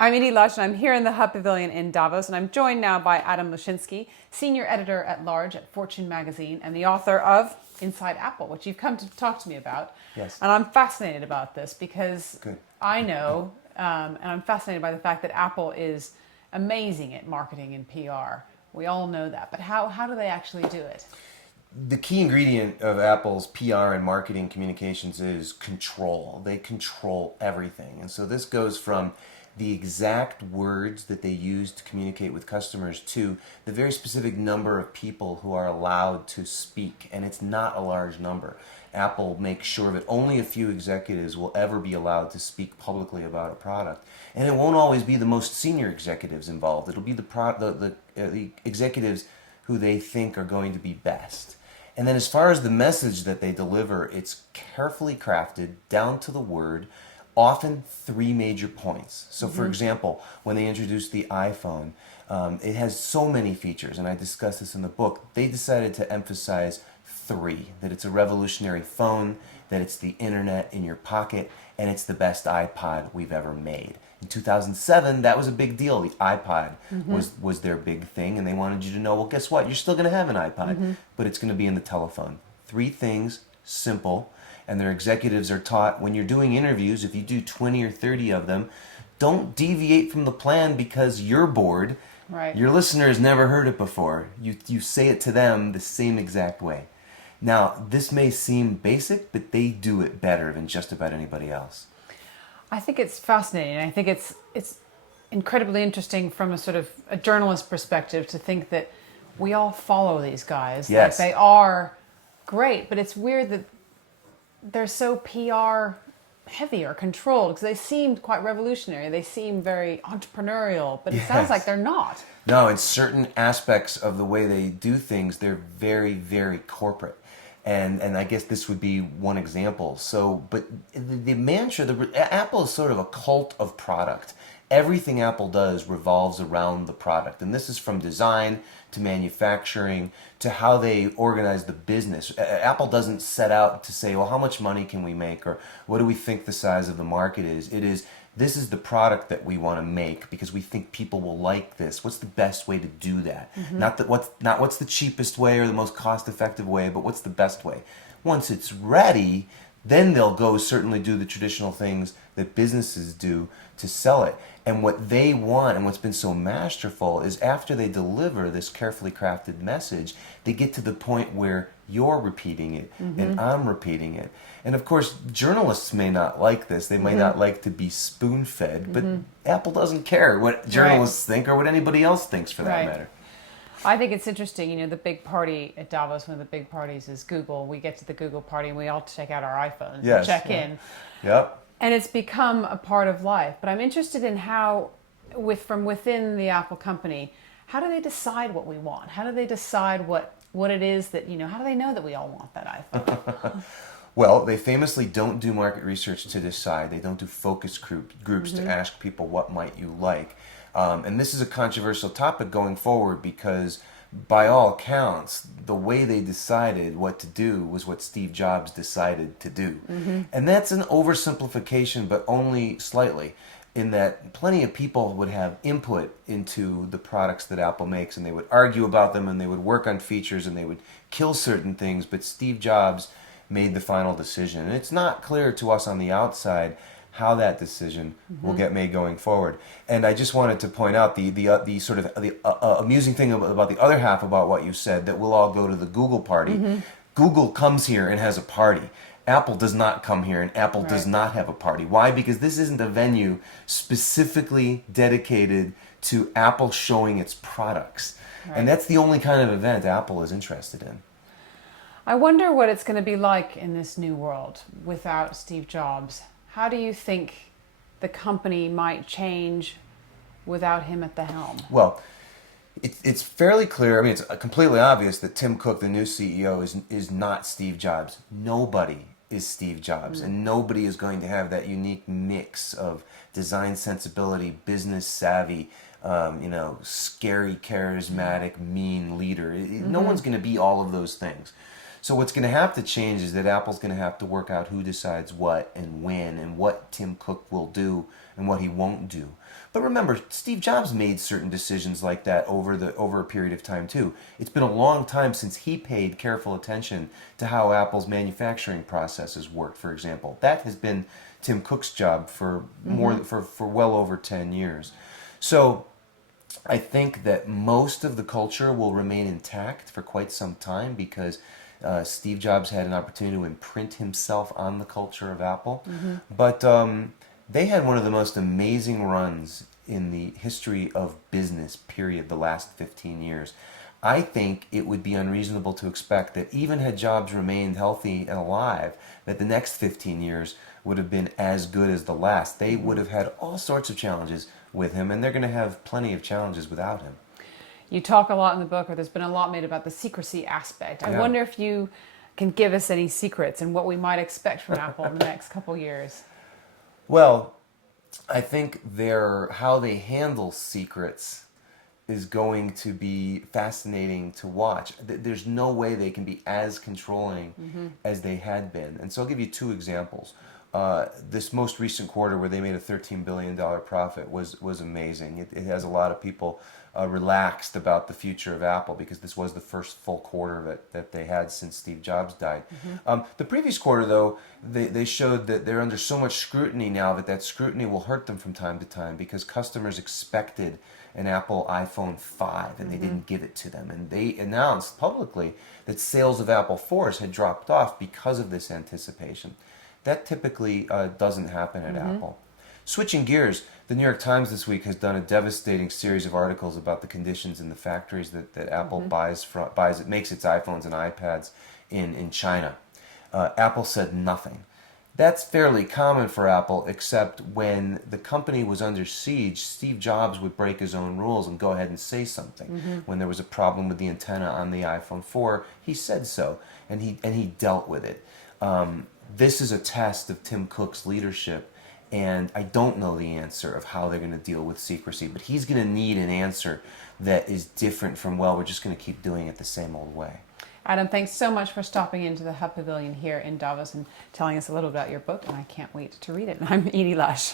I'm Edie Lush, and I'm here in the Hub Pavilion in Davos, and I'm joined now by Adam Lashinsky, Senior Editor at Large at Fortune Magazine and the author of Inside Apple, which you've come to talk to me about. Yes. And I'm fascinated about this because Good. I know, and I'm fascinated by the fact that Apple is amazing at marketing and PR. We all know that, but how do they actually do it? The key ingredient of Apple's PR and marketing communications is control. They control everything. And so this goes from the exact words that they use to communicate with customers to the very specific number of people who are allowed to speak. And it's not a large number. Apple makes sure that only a few executives will ever be allowed to speak publicly about a product. And it won't always be the most senior executives involved. It'll be the executives who they think are going to be best. And then as far as the message that they deliver, it's carefully crafted, down to the word, often three major points. So for example, when they introduced the iPhone, it has so many features, and I discuss this in the book. They decided to emphasize three: that it's a revolutionary phone, that it's the internet in your pocket, and it's the best iPod we've ever made. In 2007, that was a big deal. The iPod was their big thing, and they wanted you to know, well, guess what? You're still going to have an iPod, but it's going to be in the telephone. Three things, simple, and their executives are taught when you're doing interviews, if you do 20 or 30 of them, don't deviate from the plan because you're bored. Right. Your listener has never heard it before. You say it to them the same exact way. Now, this may seem basic, but they do it better than just about anybody else. I think it's fascinating. I think it's incredibly interesting from a sort of a journalist perspective to think that we all follow these guys. Yes. Like they are great, but it's weird that they're so PR heavy or controlled because they seem quite revolutionary. They seem very entrepreneurial, but it sounds like they're not. No, in certain aspects of the way they do things, they're very, very corporate. And I guess this would be one example. So, but the mantra, Apple is sort of a cult of product. Everything Apple does revolves around the product. And this is from design to manufacturing to how they organize the business. Apple doesn't set out to say, well, how much money can we make? Or what do we think the size of the market is? It is, this is the product that we want to make because we think people will like this. What's the best way to do that? Not what's the cheapest way or the most cost-effective way, but what's the best way? Once it's ready, then they'll go certainly do the traditional things that businesses do to sell it. And what they want and what's been so masterful is after they deliver this carefully crafted message, they get to the point where you're repeating it and I'm repeating it. And of course, journalists may not like this. They may not like to be spoon-fed, but Apple doesn't care what journalists think or what anybody else thinks for that matter. I think it's interesting, you know, the big party at Davos, one of the big parties is Google. We get to the Google party and we all check out our iPhones and check in. Yep. And it's become a part of life. But I'm interested in how, from within the Apple company, how do they decide what we want? How do they decide what it is that, you know, how do they know that we all want that iPhone? Well, they famously don't do market research to decide. They don't do focus groups to ask people what might you like. And this is a controversial topic going forward because by all accounts, the way they decided what to do was what Steve Jobs decided to do. And that's an oversimplification, but only slightly, in that plenty of people would have input into the products that Apple makes, and they would argue about them, and they would work on features, and they would kill certain things, but Steve Jobs made the final decision. And it's not clear to us on the outside how that decision will get made going forward. And I just wanted to point out the sort of amusing thing about the other half about what you said, that we'll all go to the Google party. Google comes here and has a party. Apple does not come here, and Apple does not have a party. Why? Because this isn't a venue specifically dedicated to Apple showing its products. And that's the only kind of event Apple is interested in. I wonder what it's going to be like in this new world without Steve Jobs. How do you think the company might change without him at the helm? Well, it's fairly clear. I mean, it's completely obvious that Tim Cook, the new CEO, is not Steve Jobs. Nobody is Steve Jobs, and nobody is going to have that unique mix of design sensibility, business savvy, scary, charismatic, mean leader. No one's going to be all of those things. So what's going to have to change is that Apple's going to have to work out who decides what and when and what Tim Cook will do and what he won't do. But remember, Steve Jobs made certain decisions like that over a period of time too. It's been a long time since he paid careful attention to how Apple's manufacturing processes worked, for example. That has been Tim Cook's job for for well over 10 years. So I think that most of the culture will remain intact for quite some time because Steve Jobs had an opportunity to imprint himself on the culture of Apple. But they had one of the most amazing runs in the history of business, period, the last 15 years. I think it would be unreasonable to expect that even had Jobs remained healthy and alive, that the next 15 years would have been as good as the last. They would have had all sorts of challenges with him, and they're going to have plenty of challenges without him. You talk a lot in the book, or there's been a lot made about the secrecy aspect. I wonder if you can give us any secrets and what we might expect from Apple in the next couple years. Well, I think how they handle secrets is going to be fascinating to watch. There's no way they can be as controlling as they had been. And so I'll give you two examples. This most recent quarter where they made a $13 billion profit was amazing. It has a lot of people relaxed about the future of Apple because this was the first full quarter that they had since Steve Jobs died. The previous quarter, though, they showed that they're under so much scrutiny now that scrutiny will hurt them from time to time because customers expected an Apple iPhone 5 and they didn't give it to them. And they announced publicly that sales of Apple 4s had dropped off because of this anticipation. That typically doesn't happen at Apple. Switching gears, the New York Times this week has done a devastating series of articles about the conditions in the factories that Apple makes its iPhones and iPads in China. Apple said nothing. That's fairly common for Apple, except when the company was under siege, Steve Jobs would break his own rules and go ahead and say something. When there was a problem with the antenna on the iPhone 4, he said so, and he dealt with it. This is a test of Tim Cook's leadership, and I don't know the answer of how they're going to deal with secrecy, but he's going to need an answer that is different from, well, we're just going to keep doing it the same old way. Adam, thanks so much for stopping into the Hub Pavilion here in Davos and telling us a little about your book, and I can't wait to read it. I'm Edie Lush.